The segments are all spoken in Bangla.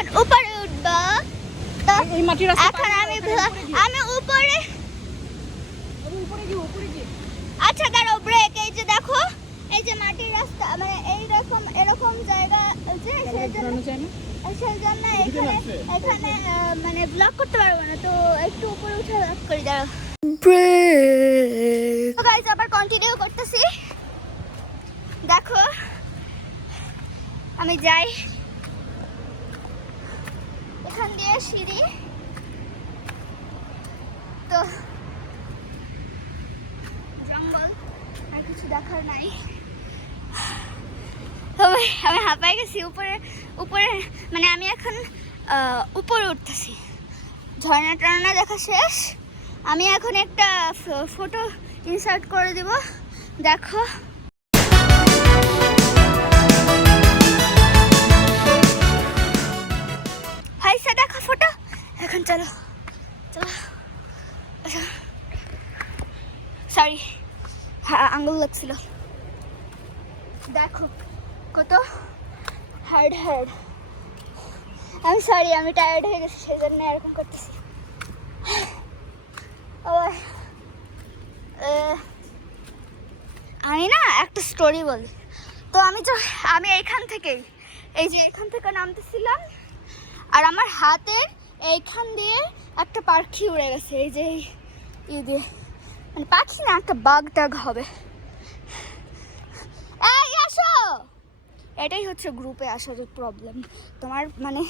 এখন উপরে উঠবো। তো এই মাটির রাস্তা এখন আমি উপরে আচ্ছা দাঁড়াও ব্রেক। এই যে দেখো এই যে মাটির রাস্তা মানে এরকম জায়গা যে সেই জন্য এখানে মানে ব্লক করতে পারবো না, তো একটু উপরে উঠে ব্লক করি। দাঁড়াও ব্রেক। তো গাইস আবার কন্টিনিউ করতেছি। দেখো আমি যাই এখান দিয়ে সিঁড়ি, তো জঙ্গল আর কিছু দেখার নাই। আমি হাঁপাই গেছি। উপরে মানে আমি এখন উপরে উঠতেছি। ঝর্ণা টর্ণা দেখা শেষ। আমি এখন একটা ফটো ইনসার্ট করে দিব, দেখো। হাইসা দেখো ফটো। এখন চলো চলো। সরি আঙ্গুল লাগছিল। দেখো কত হার্ড। আমি সরি, আমি টায়ার্ড হয়ে গেছি সেই জন্য এরকম করতেছি। আমি না একটা স্টোরি বলি। তো আমি এখান থেকে নামতেছিলাম, আর আমার হাতের এইখান দিয়ে একটা পাখি উড়ে গেছে। এই যে দিয়ে মানে পাখি না, একটা বাঘ টাগ হবে। এই আসো। এটাই হচ্ছে গ্রুপে আসার প্রবলেম। তোমার মানে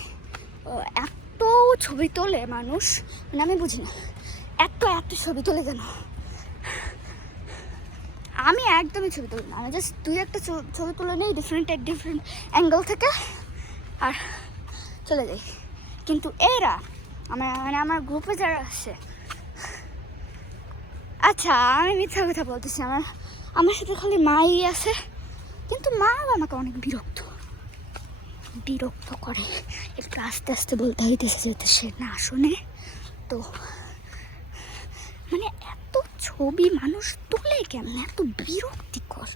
এত ছবি তোলে মানুষ, মানে আমি বুঝি না এত ছবি তোলে কেন। আমি একদমই ছবি তুলি না, আমি জাস্ট তুই একটা ছবি তুলে নিই ডিফারেন্ট অ্যাঙ্গেল থেকে আর চলে যাই। কিন্তু এরা আমার গ্রুপে যারা আসে, আচ্ছা আমি মিথ্যা কথা বলতেছি, আমার সাথে খালি মাই আছে, কিন্তু মাও আমাকে অনেক বিরক্ত করে। একটু আস্তে আস্তে বলতে হইতেছে যেহেতু সে না শোনে। তো মানে এত ছবি মানুষ তোলে কেমন, এত বিরক্তিকর।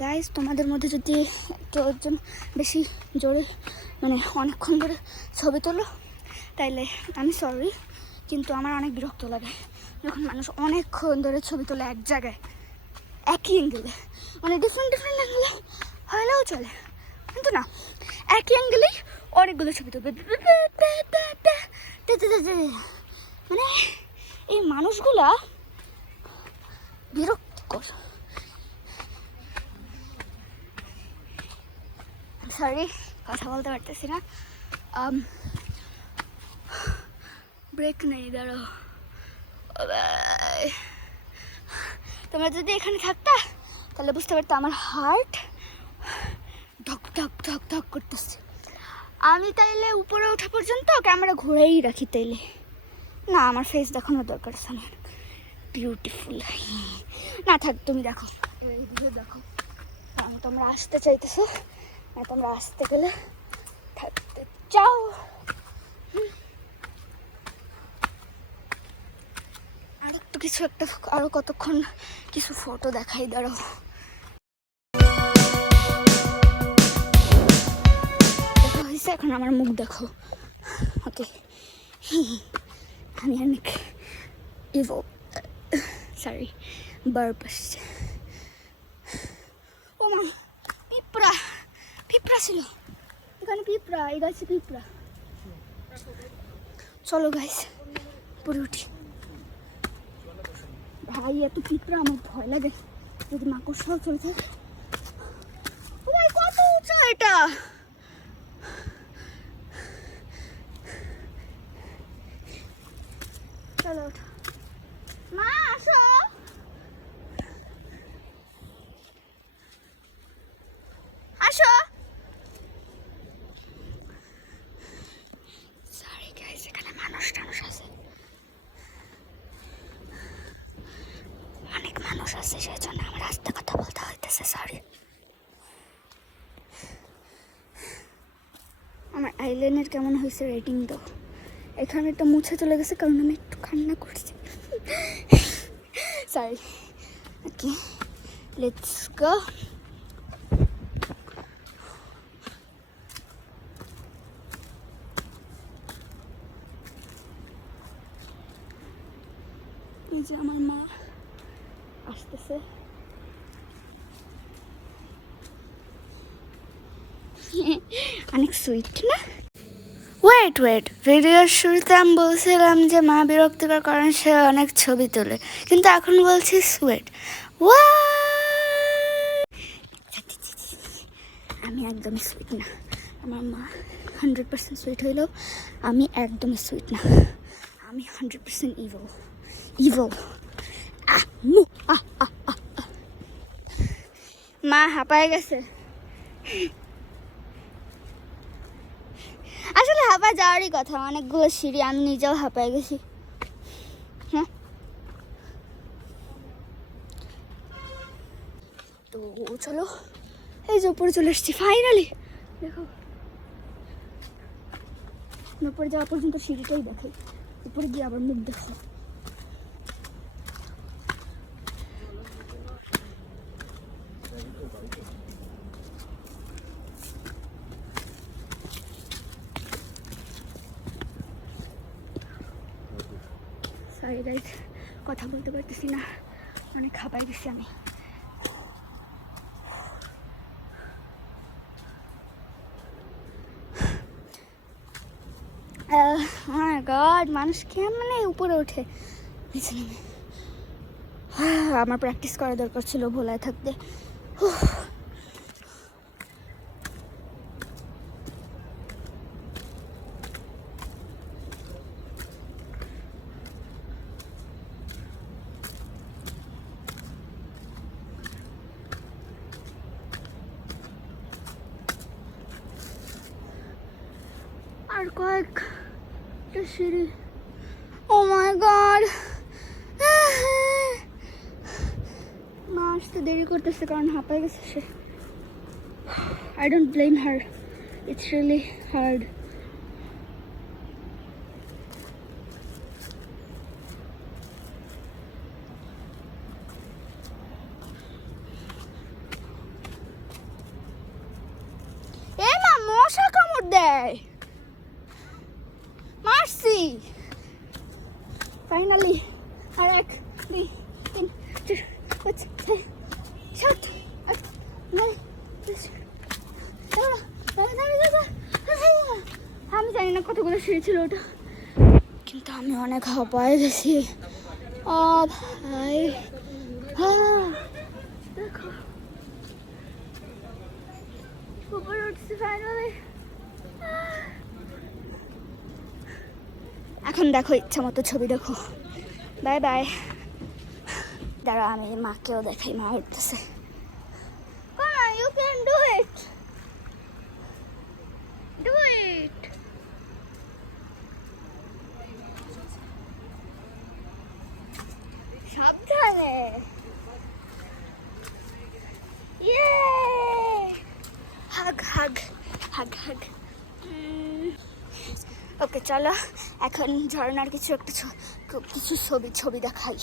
গাইজ তোমাদের মধ্যে যদি একজন বেশি জোরে মানে অনেকক্ষণ ধরে ছবি তোলো তাইলে আমি সরি, কিন্তু আমার অনেক বিরক্ত লাগে যখন মানুষ অনেকক্ষণ ধরে ছবি তোলে এক জায়গায় একই অ্যাঙ্গেলে। মানে ডিফারেন্ট অ্যাঙ্গেলে হলেও চলে, কিন্তু না একই অ্যাঙ্গেলেই অনেকগুলো ছবি তুলবে। মানে এই মানুষগুলা বিরক্তিকর। সরি কথা বলতে পারতেছি না, ব্রেক নেই। দাঁড়াও, তোমরা যদি এখানে থাকতা তাহলে বুঝতে পারতো আমার হার্ট ধক করতেছে। আমি তাইলে উপরে ওঠা পর্যন্ত ক্যামেরা ঘুরেই রাখি তাইলে। না আমার ফেস দেখানোর দরকার আছে না, বিউটিফুল না থাক। তুমি দেখো এইদিকে দেখো, তোমরা আসতে চাইতেছো না, তোমরা আসতে গেলে থাকতে চাও। আর একটু কিছু একটা আরো কতক্ষণ কিছু ফটো দেখাই। দাঁড়াও দেখা হয়েছে, এখন আমার মুখ দেখো। ওকে আমি অনেক সরি বার্প আসছে। ও মা পিঁপড়া ছিল এখানে, পিঁপড়া এই গাছে পিঁপড়া। চলো গাইস পরে উঠি। ভাই এত পিঁপড়া আমার ভয় লাগে, যদি মাকড়সাও চলে থাকে। ও ভাই কত উঁচু এটা। চলো ওঠো মা, আসো। সরি গাইস এখানে মানুষ আছে, অনেক মানুষ আছে, সেই জন্য আমার আস্তে কথা বলতে হইতেছে। সরি। আমার আইলাইনার কেমন হয়েছে রেটিং দাও। এখানে তো মুছে চলে গেছে কারণ আমি একটু কান্না করছি। সরি। Okay let's go. যে আমার মা আসতেছে। অনেক সুইট না? ওয়েট ভিডিওর শুরুতে আমি বলছিলাম যে মা বিরক্তিকর কারণ সে অনেক ছবি তোলে, কিন্তু এখন বলছি সুইট। আমি একদমই সুইট না। আমার মা 100% সুইট হইলেও আমি একদমই সুইট না। আমি 100% ইভল। মা হাঁপায় গেছে। আসলে হাঁপায় যাওয়ারই কথা, অনেকগুলো সিঁড়ি, আমি নিজেও হাঁপায় গেছি। হ্যাঁ, তো চলো, এই যে উপরে চলে এসছি ফাইনালি। দেখো, উপরে যাওয়া পর্যন্ত সিঁড়িটাই দেখাই, উপরে গিয়ে আবার মুখ দেখো। সরি গাইজ, কথা বলতে পারতেছি না, অনেক হাঁপাই গেছি আমি। গড, মানুষ কেমন উপরে ওঠে নিচে নামে। আমার প্র্যাকটিস করা দরকার ছিল ভোলায় থাকতে। আর কয়েকটা সিঁড়ি। ও মাই গড, মা আসতে দেরি করতেছে কারণ হাঁপায় গেছে সে। I don't blame her, it's really hard. এ মা, মশা কামড় দেয়, মারছি। ফাইনালি আর 1 2 3 4 5 6 7 8 9 10। আমি জানি না কতগুলো সিঁড়ি ছিল ওটা, কিন্তু আমি অনেক হাঁপায় গেছি। ও ভাই, দেখো উপরে উঠছি ফাইনালি। এখন দেখো, ইচ্ছা মতো ছবি দেখো। Bye bye. দাঁড়া, আমি মাকেও দেখাই, মা উঠতেছে। You can do it. Do it. সাবধানে। হাগ। ওকে চলো, এখন ঝর্ণার কিছু ছবি দেখাই।